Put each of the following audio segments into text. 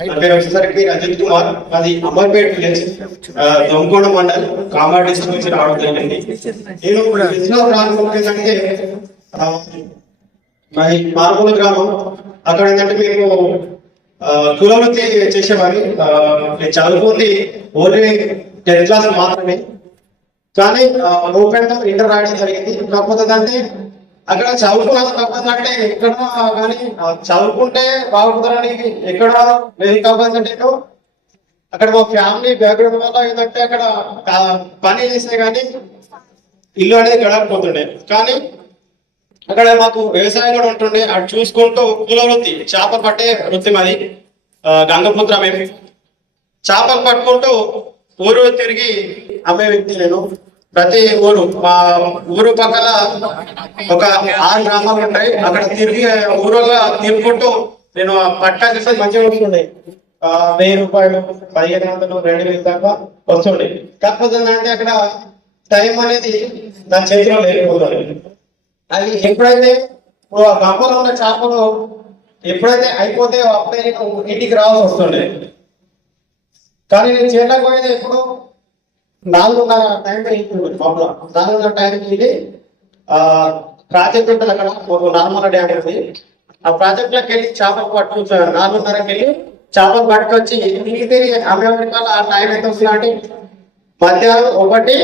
నా వచ్చేసరికి రజిత్ కుమార్ అది అమర్పేట్ విలేజ్. దొంగకోణ మండల్ కామారెడ్డి డిస్ట్రిక్ట్ నుంచి రావడం జరిగింది. నేను విజయనగరం ప్రాంతం ఏంటంటే ఆ, మాది గ్రామం. అక్కడ ఏంటంటే మేము కులవృత్తి చేసేవారి నేను చదువుకుంది ఓన్లీ టెన్త్ క్లాస్ మాత్రమే. కానీ ఓపెన్ ఇంటర్ రాయడం జరిగింది. కాకపోతే అంటే అక్కడ చదువుకున్నాను కాకపోతే అంటే ఎక్కడ కానీ చదువుకుంటే బాగుంటుందని ఎక్కడ లేదు కాకపోతే అంటే నేను అక్కడ మా ఫ్యామిలీ బ్యాక్గ్రౌండ్ వల్ల ఏంటంటే అక్కడ పని చేసే కానీ ఇల్లు అనేది గడపపోతుండే కానీ అక్కడ మాకు వ్యవసాయం కూడా ఉంటుండే. అటు చూసుకుంటూ కుల వృత్తి చేపలు పట్టే వృత్తి మాది గంగపుత్ర మేము. చేపలు పట్టుకుంటూ ఊరు తిరిగి అమ్మే వ్యక్తి నేను. ప్రతి ఊరు మా ఊరు పక్కల ఒక ఆరు గ్రామాలు ఉంటాయి. అక్కడ తిరిగి ఊరులో తిరుగుకుంటూ నేను పట్టా మంచిగా వస్తుండే. వెయ్యి రూపాయలు పదిహేను వందలు రెండు వేలు దాకా వస్తుండే. కాకపోతే ఏంటంటే అక్కడ టైం అనేది నా చేతిలో లేకపోతుంది. అది ఎప్పుడైతే ఇప్పుడు ఆ గంపలో ఉన్న చేపలు ఎప్పుడైతే అయిపోతే అప్పుడే నేను ఇంటికి రావాల్సి వస్తుండే. కానీ నేను చేయలేకపోయేది ఎప్పుడు? నాలుగున్నర టైంకి వెళ్ళిపోయింది లోపల నాలుగున్నర టైంకి వెళ్ళి ఆ ప్రాజెక్ట్ ఉంటుంది అక్కడ ఒక నార్మల్ డ్యామ్ ఉంది. ఆ ప్రాజెక్ట్లోకి వెళ్ళి చేపలు పట్టు నాలుగున్నరకి వెళ్ళి చేపలు పట్టుకొచ్చి తిరిగి తిరిగి అమ్మే ఆ టైం ఎంత వస్తుంది అంటే మధ్యాహ్నం ఒకటి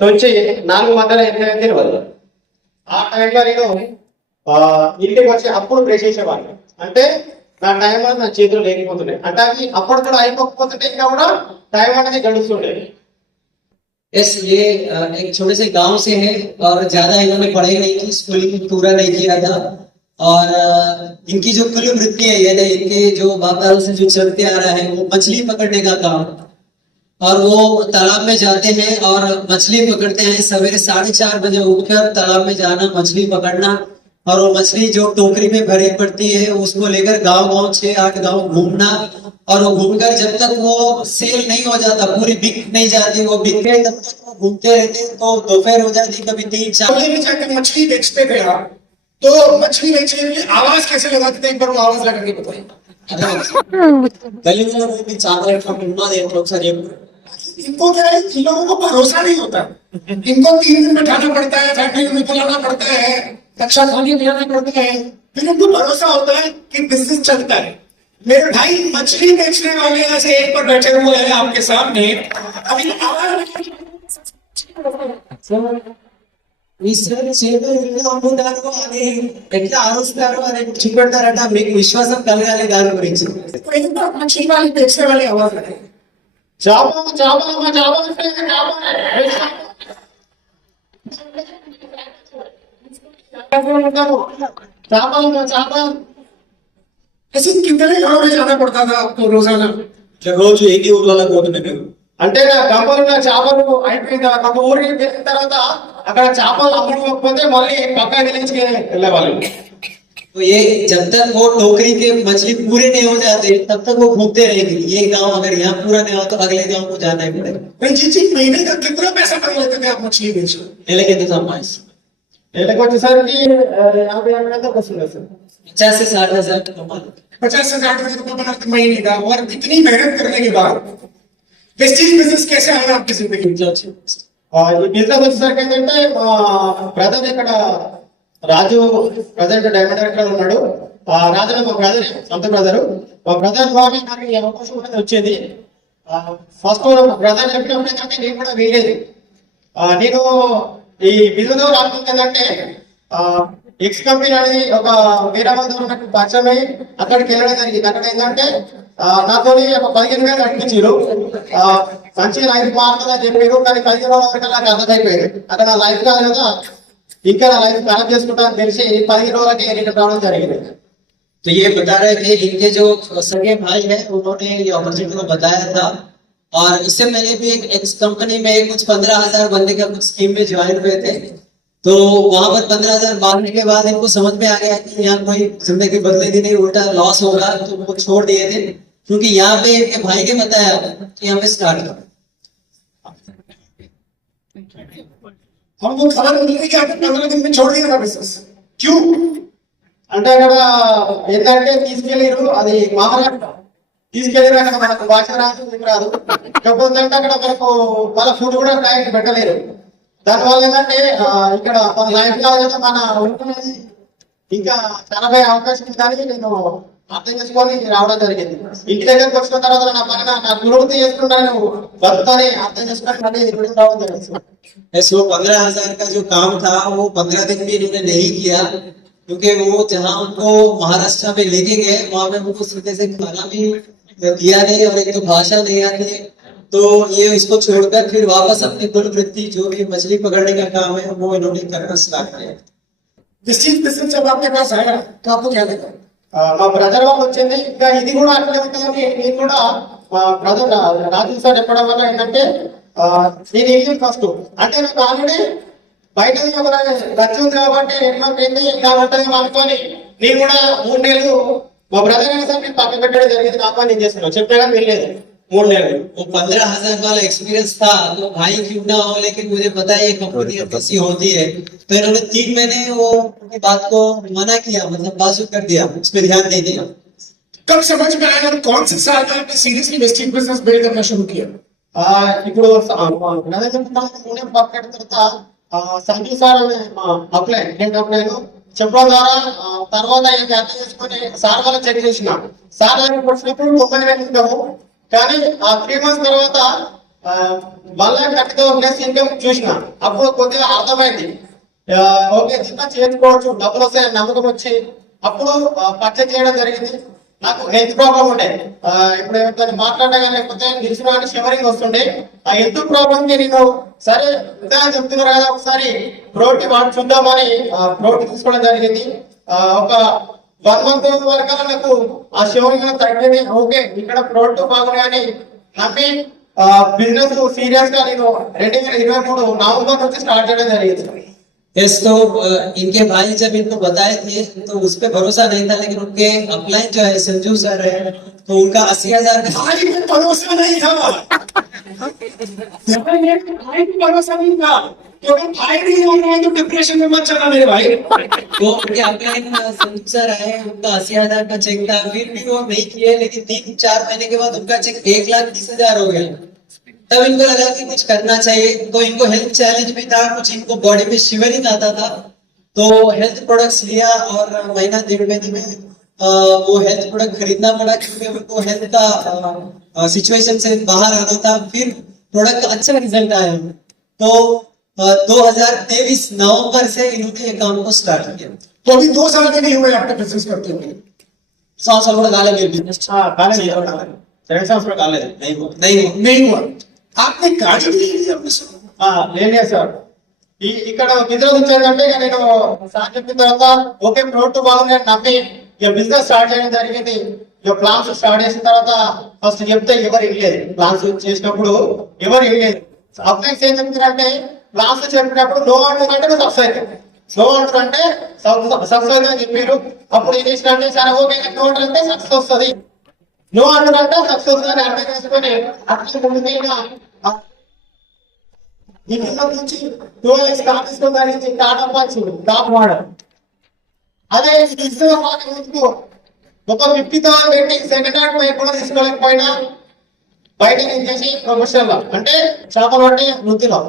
నుంచి నాలుగు మధ్యలో అయితే తెలియదు ఆ టైంలో నేను ఆ, ఇంటికి వచ్చి అప్పుడు బ్రష్ చేసేవాడిని. అంటే నా టైం అనేది నా చేతిలో లేకపోతుండే అంటే అవి అప్పుడు కూడా అయిపోకపోతుంటే ఇంకా కూడా టైం అనేది గడుస్తుండేది. यस ये एक छोटे से गाँव से है और ज़्यादा इन्होंने पढ़ाई नहीं की स्कूलिंग पूरा नहीं किया था। और इनकी जो कुल वृत्ति है, यानी इनके जो बाप दादा से जो चलते आ रहा है, वो मछली पकड़ने का काम। और वो तालाब में जाते हैं और मछली पकड़ते हैं। सवेरे साढ़े चार बजे उठकर तालाब में जाना, मछली पकड़ना। और वो मछली जो टोकरी में भरी पड़ती है उसको लेकर गाँव गाँव छह आठ गाँव घूमना। और वो घूमकर जब तक वो सेल नहीं हो जाता पूरी बिक नहीं जाती वो बिक गए तब तक वो घूमते रहते तो दोपहर हो जाती कभी तीन चार में जाकर मछली बेचते थे आप। तो मछली बेचने के लिए आवाज़ कैसे लगाते थे? एक बार वो आवाज़ लगा के बताइए। गली में लोग भी चावल घूमना दे लोग सर। इनको क्या है? इन लोगों को भरोसा नहीं होता। इनको तीन दिन बैठाना पड़ता है फैक्ट्री में पिलाना पड़ता है। अच्छा खाने पिलाना पड़ता है फिर उनको भरोसा होता है कि बिजनेस चलता है मेरे भाई मछली बेचने वाले ऐसे एक पर बैठे हुए हैं आपके सामने अभी आवाज విశ్వచేతుల్లో అమ్ముతారు అని ఎట్లా అరుస్తారు అని చూపెడతారట మీకు విశ్వాసం కలగాలి దాని గురించి तो एक बार मछली वाले बेचने वाली आवाज लगाई చేపలు చేపలు మా చేపలు అంటే చేపలు. చేపలు మా చేపలు ऐसे कितने घरों में जाना पड़ता था आपको रोजाना రోజు ఏకి ఊర్లలో పోతుండే మీరు అంటే నా గంపలు నా చేపలు అయిపోయింది ఆ గంప ఊరికి వెళ్ళిన తర్వాత అక్కడ చేపలు అమ్మకపోతే మళ్ళీ పక్క విలేజ్కి వెళ్ళేవాళ్ళు तो ये जब तक वो टोकरी के मछली पूरे नहीं हो जाते तब तक वो घूमते रहेंगे ये गांव अगर यहाँ पूरा नहीं हो तो अगले गांव को जाना ही पड़ेगा रंजीत जी महीने का कितना पैसा कमा लेते थे आप मछली बेच कर? पहले कहते थे हमारे నెలకు వచ్చేసరికి ఆ, యాభై యాభై ఎంత వస్తుంది సార్ पचास से साठ हजार तक कमा लेते पचास से साठ हजार रुपये बनाते महीने का और इतनी मेहनत करने के बाद वेस्टीज बिजनेस कैसे आया आपकी जिंदगी में हैं। ఆ, ఈ బిజినెస్ వచ్చేసరికి ఏంటంటే మా బ్రదర్ ఇక్కడ రాజు ప్రజెంట్ డైమండ్ డైరెక్టర్ ఉన్నాడు ఆ రాజు మా బ్రదర్ సొంత బ్రదర్ మా బ్రదర్ ద్వారా నాకు ఈ అవకాశం అనేది వచ్చేది ఫస్ట్ బ్రదర్ చెప్పినప్పుడు ఏంటంటే నేను కూడా వేయలేదు ఆ, నేను ఈ బిజినెస్ రాకుండా ఏంటంటే ఎక్స్ కంపెనీ అనేది ఒక వేరే మంది ఉన్నట్టు పరిచయం అయ్యి అక్కడికి వెళ్ళడం జరిగింది అక్కడ ఏంటంటే ఆ, నాతోని ఒక పదిహేను వేలు అనిపించారు మంచి లైఫ్ మారుతుందని చెప్పారు కానీ పదిహేను రోజుల వరకు నాకు అర్థం అయిపోయింది అక్కడ నా లైఫ్ కాదు కదా ఇంకా నా లైఫ్ ఖరాబ్ చేసుకుంటా అని తెలిసి పదిహేను రోజులకి రిటర్న్ రావడం జరిగింది तो ये बता रहे थे इनके जो सगे भाई है उन्होंने ये अपॉर्चुनिटी को बताया था और इससे पहले भी एक एक्स कंपनी में कुछ पंद्रह हजार बंदे का कुछ स्कीम में ज्वाइन हुए थे तो वहां पर पंद्रह हजार मारने के बाद इनको समझ में आ गया कि यहाँ कोई जिंदगी बदलेगी नहीं उल्टा लॉस होगा तो वो छोड़ दिए थे क्योंकि यहाँ पे इनके भाई के बताया कि यहाँ पे स्टार्ट करो हमको खबर मिली थी कि आपने पंद्रह दिन में छोड़ दिया था बिजनेस क्यों అంటే అక్కడ ఏంటంటే తీసుకెళ్ళారు అది మహారాష్ట్ర తీసుకెళ్ళినా అక్కడ మనకు భాష రాదు ఏం రాదు కాకపోతే అంటే అక్కడ మనకు వాళ్ళ ఫుడ్ కూడా టైం పెట్టలేరు దానివల్ల ఏంటంటే ఆ, ఇక్కడ మన లైఫ్ లో అయితే మన ఉంటున్నది ఇంకా చనిపోయే అవకాశం ఉందని నేను అర్థం చేసుకొని రావడం జరిగింది ఇంటి దగ్గరకు వచ్చిన తర్వాత నా పైన నా గురువుతో చేసుకుంటాను భర్తని అర్థం చేసుకొని మళ్ళీ ఇప్పుడు రావడం జరిగింది यस वो पंद्रह हजार का जो काम था वो पंद्रह दिन भी इन्होंने नहीं किया क्योंकि वो जहाँ उनको महाराष्ट्र में लेके गए वहां पे उनको सीधे से खाना भी दिया नहीं और एक तो भाषा नहीं आती है तो ये इसको छोड़कर फिर वापस अपनी कुल वृत्ति जो भी मछली पकड़ने का काम है वो इन्होंने करना स्टार्ट किया निश्चित बिजनेस जब आपके पास आया तो आपको क्या लगा ఆ, మా బ్రదర్ వాళ్ళు వచ్చింది ఇంకా ఇది కూడా అట్లే ఉంటుందని నేను కూడా మా బ్రదర్ రాజు సార్ చెప్పడం వల్ల ఏంటంటే ఆ, నేను వెళ్ళింది ఫస్ట్ అంటే నాకు ఆల్రెడీ బయట ఖర్చు ఉంది కాబట్టి నెట్వర్క్ ఏంది ఇలా ఉంటుంది అనుకొని నేను కూడా మూడు నెలలు మా బ్రదర్ అయినా సరే నేను పక్కన పెట్టడం జరిగింది నా పని నేను చేస్తున్నాను చెప్పే కానీ వెళ్ళలేదు మూడు నెలలు वो पंद्रह हजार वाला एक्सपीरियंस था तो भाई क्यों ना हो लेकिन मुझे पता है ये कंपनी कैसी होती है तो इन्होंने तीन महीने वो उनकी बात को मना किया मतलब बाजू कर दिया उस पर ध्यान नहीं दिया कब समझ में आया और कौन से साल में आपने सीरियसली वेस्टिंग बिजनेस बिल्ड करना शुरू किया ఆ, ఇప్పుడు స- మా బ్రదర్ చెప్తున్నాను మూడే పక్కన తర్వాత ఆ, సంజయ్ సార్ అనే మా అప్లై నేను అప్లైన్ చెప్పడం ద్వారా తర్వాత ఏంటి అర్థం చేసుకుని సార్ వాళ్ళు చెక్ చేసిన. సార్ దగ్గరికి వచ్చినప్పుడు తొమ్మిది వేలు ఇస్తాము కానీ ఆ త్రీ మంత్స్ తర్వాత మళ్ళా లాక్ థర్టీ ఇన్కమ్ చూసిన. అప్పుడు కొద్దిగా అర్థమైంది. ఓకే చిన్న చేసుకోవచ్చు డబ్బులు వస్తాయని నమ్మకం వచ్చి అప్పుడు పర్చేజ్ చేయడం జరిగింది. నాకు హెల్త్ ప్రాబ్లం ఉండే. ఇప్పుడు దాన్ని మాట్లాడగా లేకపోతే నిలిచిన అని షివరింగ్ వస్తుండే. ఆ హెల్త్ ప్రాబ్లం కి నేను సరే ఇంకా చెప్తున్నారు కదా ఒకసారి ప్రోటీ వాడు చూద్దామని ప్రోటీ తీసుకోవడం జరిగింది. ఒక వన్ మంత్ వరకు నాకు ఆ షివరింగ్ తగ్గింది. ఓకే ఇక్కడ ప్రోటీ బాగున్నాయని నమ్మి బిజినెస్ సీరియస్గా నేను రెండు వేల ఇరవై మూడు నవంబర్ నుంచి స్టార్ట్ చేయడం జరిగింది. यस तो इनके भाई जब इनको बताए थे तो उस पे भरोसा नहीं था लेकिन उनके अपलाइन जो है संजू सर है तो उनका अस्सी हज़ार भरोसा नहीं था। भरोसा नहीं था तो डिप्रेशन में मत चला मेरे भाई। वो उनके अपलाइन संजू सर है उनका अस्सी हज़ार का चेक था। फिर भी वो नहीं किए लेकिन तीन चार महीने के बाद उनका चेक एक लाख बीस हज़ार हो गया। तब इनको लगा कि कुछ करना चाहिए। तो इनको हेल्थ चैलेंज भी था कुछ इनको बॉडी में शिवरिंग आता था। तो हेल्थ प्रोडक्ट्स लिया और महीना डेढ़ महीने में वो हेल्थ प्रोडक्ट खरीदना पड़ा क्योंकि उनको हेल्थ का सिचुएशन से बाहर आना था। फिर प्रोडक्ट का अच्छा रिज़ल्ट आया। तो दो हज़ार तेईस नवंबर से इन्होंने काम को स्टार्ट किया। तो अभी दो साल के नहीं हुए आपका बिज़नेस करते हुए। अच्छा, सौ साल थोड़ा डालेंगे बिज़नेस हाँ नहीं हुआ। नहीं हुआ। नहीं हुआ। आपने गाड़ी भी ली अपने से ఆ, లేనే సార్ ఈ ఇక్కడ బిజినెస్ వచ్చేదంటే ఇక నేను సార్ చెప్పిన తర్వాత ఓకే ప్రోడక్ట్ బాగుంది అని నమ్మి ఇక బిజినెస్ స్టార్ట్ చేయడం జరిగింది ఇక ప్లాన్స్ స్టార్ట్ చేసిన తర్వాత ఫస్ట్ చెప్తే ఎవరు వెళ్ళలేదు ప్లాన్స్ చేసినప్పుడు ఎవరు వెళ్ళలేదు అప్లైన్స్ ఏం చెప్తారంటే ప్లాన్స్ చెప్పినప్పుడు నో అంటారు అంటే సక్సెస్ అవుతుంది నో అంటారు అంటే సక్సెస్ అవుతుంది అని చెప్పారు అప్పుడు ఏం చేసిన అంటే సరే ఓకే నో అంటే సక్సెస్ వస్తుంది నో అంటారు సక్సెస్ అని అర్థం చేసుకొని అట్లా ఈ నుంచి టూ ఇయర్స్ కాపిస్తున్న దానికి టాటా పంచ్ టాప్ మోడల్. అదే డిజిటల్ మార్కెటింగ్ ఒక ఫిఫ్టీ థౌసండ్ పెట్టి సెకండ్ హ్యాండ్ బైక్ కూడా తీసుకోలేకపోయినా బయట నేను చేసి ప్రొఫెషనల్లో అంటే చేపలు అంటే వృత్తిలో.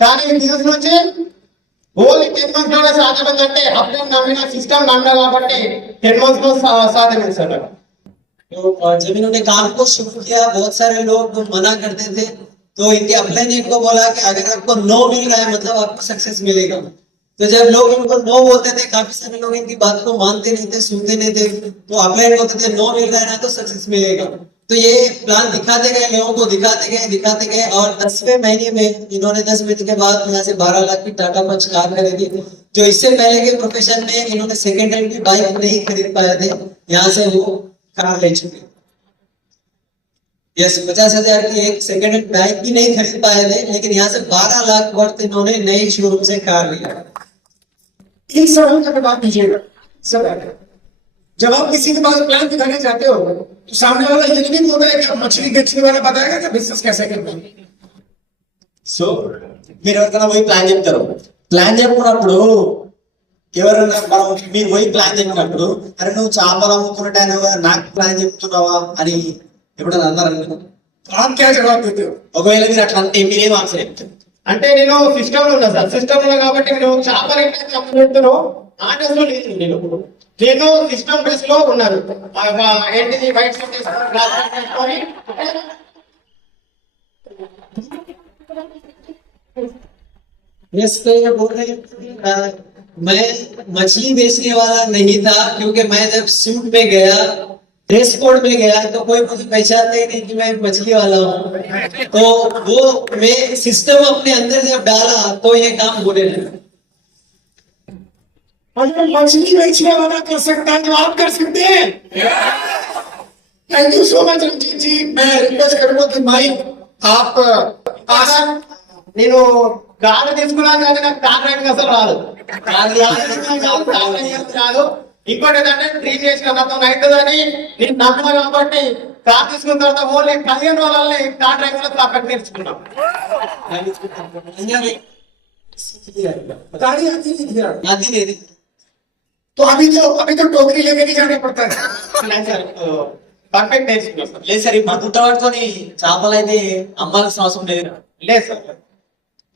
కానీ బిజినెస్ నుంచి ఓన్లీ టెన్ మంత్స్లోనే సాధ్యమైందంటే అప్పుడు నమ్మిన సిస్టమ్ నమ్మిన కాబట్టి టెన్ మంత్స్లో సాధ్యమైంది సార్ तो जब इन्होंने काम को शुरू किया, बहुत सारे लोग मना करते थे तो इनके अपने ने इनको बोला कि अगर आपको नो मिल रहा है मतलब आपको सक्सेस मिलेगा। तो जब लोग इनको नो बोलते थे, काफ़ी सारे लोग इनकी बात को मानते नहीं थे, सुनते नहीं थे तो अपने बोलते थे नो मिल रहा है ना तो सक्सेस मिलेगा। तो ये प्लान दिखाते गए, लोगों को दिखाते गए दिखाते गए, और दसवें महीने में, इन्होंने दस महीने के बाद यहाँ से बारह लाख की टाटा पंच कार खरीदी, जो इससे पहले के प्रोफेशन में इन्होंने सेकेंड हैंड की बाइक नहीं खरीद पाए थे, यहाँ से वो कार ले चुके यस पचास हजार की एक सेकेंड हैंड बाइक भी नहीं खरीद पाए थे लेकिन यहाँ से बारह लाख वर्थ इन्होंने नए शोरूम से कार लिया एक सवाल का जवाब दीजिएगा सब जब आप किसी के पास प्लान दिखाने जाते हो तो सामने वाला ये नहीं बोल रहा है कि आप मछली बेचने वाला बताएगा कि बिजनेस कैसे करना है సో మీరు ఎవరికైనా పోయి ప్లాన్ చెప్తారు ప్లాన్ చెప్పినప్పుడు ఎవరన్నా మనం మీరు పోయి ప్లాన్ చెప్పినప్పుడు అరే నువ్వు చేపలు అమ్ముకున్నట్టు నాకు ప్లాన్ చెప్తున్నావా? అని ఎప్పుడన్నా అన్నారని ఒకవేళ మీరు అట్లా అంటే మీరేం ఆన్సర్ చెప్తారు? అంటే నేను సిస్టమ్లో సార్. సిస్టమ్లో కాబట్టి నేను చేపలు ఎట్లయితే అమ్ముకుంటున్నాను ఆ లో లేదు నేను నేను సిస్టమ్ డ్రెస్లో ఉన్నాను. ఏంటిది? వైట్ मैं मछली बेचने वाला नहीं था, क्योंकि मैं जब सूट में गया ड्रेस कोड में गया तो कोई मुझे पहचानता ही नहीं कि मैं मछली वाला हूँ। तो वो मैं सिस्टम अपने अंदर जब डाला तो ये काम बोले लगा। मछली बेचने वाला कर सकता है तो आप कर सकते हैं। Thank you so much Ranjeet ji. मैं रिक्वेस्ट करूँगा कि माइक आप आसान నేను కారు తీసుకున్నాను కానీ నాకు కార్ డ్రైవింగ్ అసలు రాదు కార్ డ్రైవింగ్ రాదు ఇంకోటి ఏంటంటే త్రీ డేస్ నాతో అవుతుందని నేను నమ్మిన కాబట్టి కార్ తీసుకున్న తర్వాత ఓన్లీ పదిహేను రోజులని కార్ డ్రైవింగ్ లో అక్కడ నేర్చుకున్నాం गाड़ी आती नहीं थी आप। आती नहीं थी तो अभी तो अभी तो टोकरी लेके नहीं जाना पड़ता है సార్ పర్ఫెక్ట్ నేర్చుకున్నాం సార్ లేదు సార్ ఈ మధుతో చేపలు అయితే అమ్మాల్సిన అవసరం లేదు లేదు సార్